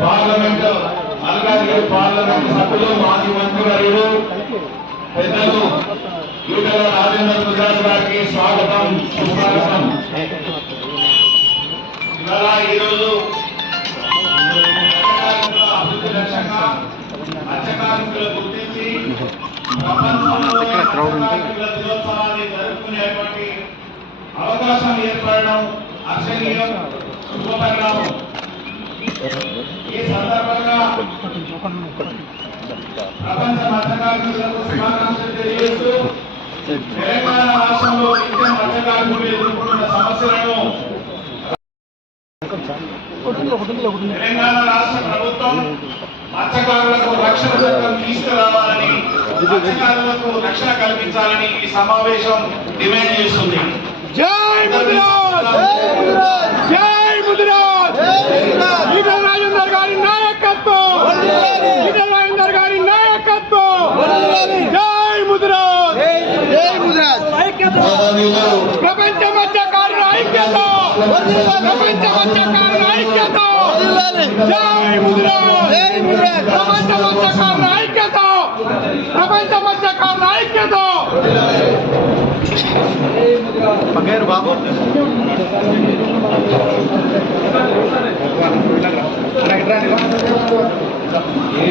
Parliament సభ్యులు మాజీ మంత్రివర్యులు పెద్దలు ఈటల రాజేంద్ర ప్రసాద్ గారికి స్వాగతం సుస్వాగతం. ఇవాళ ఈరోజు అభివృద్ధి లక్ష్యంగా మత్స్యకారుల గుర్తించి దినోత్సవాన్ని జరుపుకునేటువంటి అవకాశం ఏర్పడడం అర్చనీయం, శుభపరిణామం. ఈ సందర్భంగా ప్రపంచ మత్స్యకారులకు శుభాకాంక్షలు తెలియజేస్తూ తెలంగాణ రాష్ట్రంలో నిత్యం మత్స్యకారులు ఎదుర్కొంటున్న సమస్యలను తెలంగాణ రాష్ట్ర ప్రభుత్వం మత్స్యకారులకు రక్షణ చట్టం తీసుకురావాలని, మత్స్యకారులకు రక్షణ కల్పించాలని ఈ సమావేశం డిమాండ్ చేస్తుంది. జై ముదిరాజ్, జై ముదిరాజ్, ఈటల రాజేందర్ గారి నాయకత్వం, ఈటల రాజేందర్ గారి నాయకత్వం. జై ముదిరాజ్, జై ముదిరాజ్. ప్రపంచ మత్స్యకారుల ఐక్యత, ప్రపంచ మత్స్యకారుల ఐక్యత. జై ముదిరాజ్, ప్రపంచ మత్స్యకారుల ఐక్యత, ప్రపంచ మత్స్యకారుల ఐక్యత. పగేరు బాబు ఈ